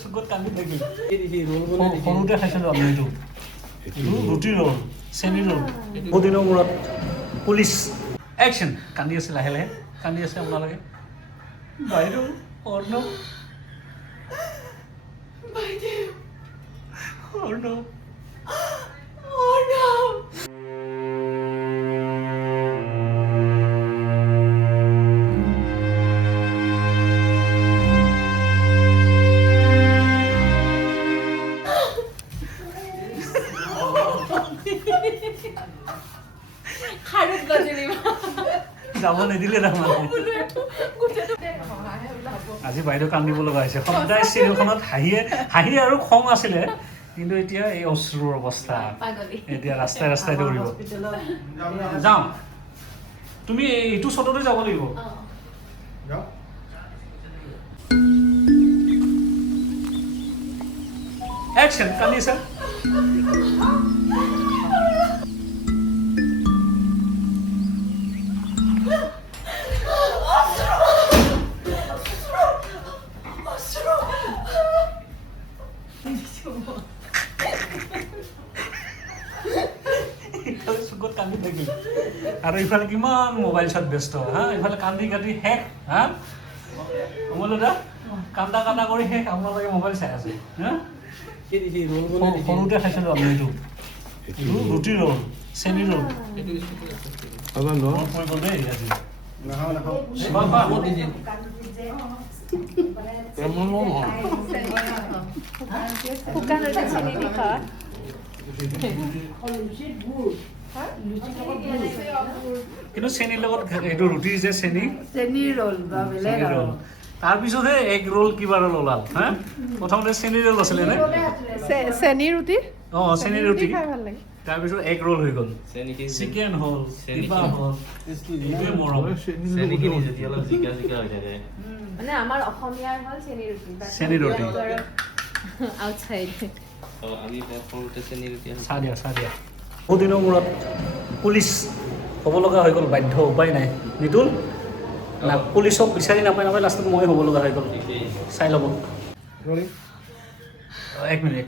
চুকত কান্দি থাকিল সৰুতে খাইছিলোঁ আমি এইটো ৰুটি ৰোল চেনি ৰোল বহু দিনৰ মূৰত পুলিচ একশ্যন কান্দি আছে লাহে লাহে কান্দি আছে আপোনালোকে বাইদেউ অৰ্ণৱ অৰ্ণৱ যাব নিদিলে তাৰমানে আজি বাইদেউ কান্দিব লগা হৈছে সদায় চিৰিয়েলখনত হাঁহি আৰু খং আছিলে কিন্তু এতিয়া এই অশ্ৰুৰ অৱস্থা এতিয়া ৰাস্তাই ৰাস্তাই দৌৰিব যাওঁ তুমি এইটো শ্বটতে যাব লাগিব একশ্যন কান্দিছে চুকত কান্দি থাকিল আৰু ইফালে কিমান মোবাইল চোৱাত ব্যস্ত হা ইফালে কান্দি কান্দি শেষ হা অমল দাদা কান্দা কান্দা কৰি শেষ আপোনালোকে মোবাইল চাই আছে হা সৰুতে খাইছিলোঁ আমি এইটো ৰুটি ৰোল চেনি ৰোল মনত পৰিব দেই আজি শুকান ৰুটি চেনি দি খোৱা কিন্তু চেনিৰ লগত এইটো ৰুটিৰ যে চেনি ৰোল ৰোল তাৰপিছতহে এগ ৰোল কিবা ৰোল ওলাল হা প্ৰথমতে চেনি ৰোল আছিলে নে চেনি ৰুটি অঁ চেনি ৰুটি খাই ভাল লাগে তাৰপিছত এগ ৰোল হৈ গ'ল চিকেন হ'ল কিবা হ'ল এইটোৱে মৰম মানে আমাৰ অসমীয়াৰ হ'ল চেনি ৰুটি চেনি ৰুটি আউটসাইড চাহ দিয়া বহু দিনৰ মূৰত পুলিচ হ'ব লগা হৈ গ'ল বাধ্য উপায় নাই নিতুল না পুলিচক বিচাৰি নাপায় লাষ্টত মই হ'ব লগা হৈ গ'ল চাই ল'ব এক মিনিট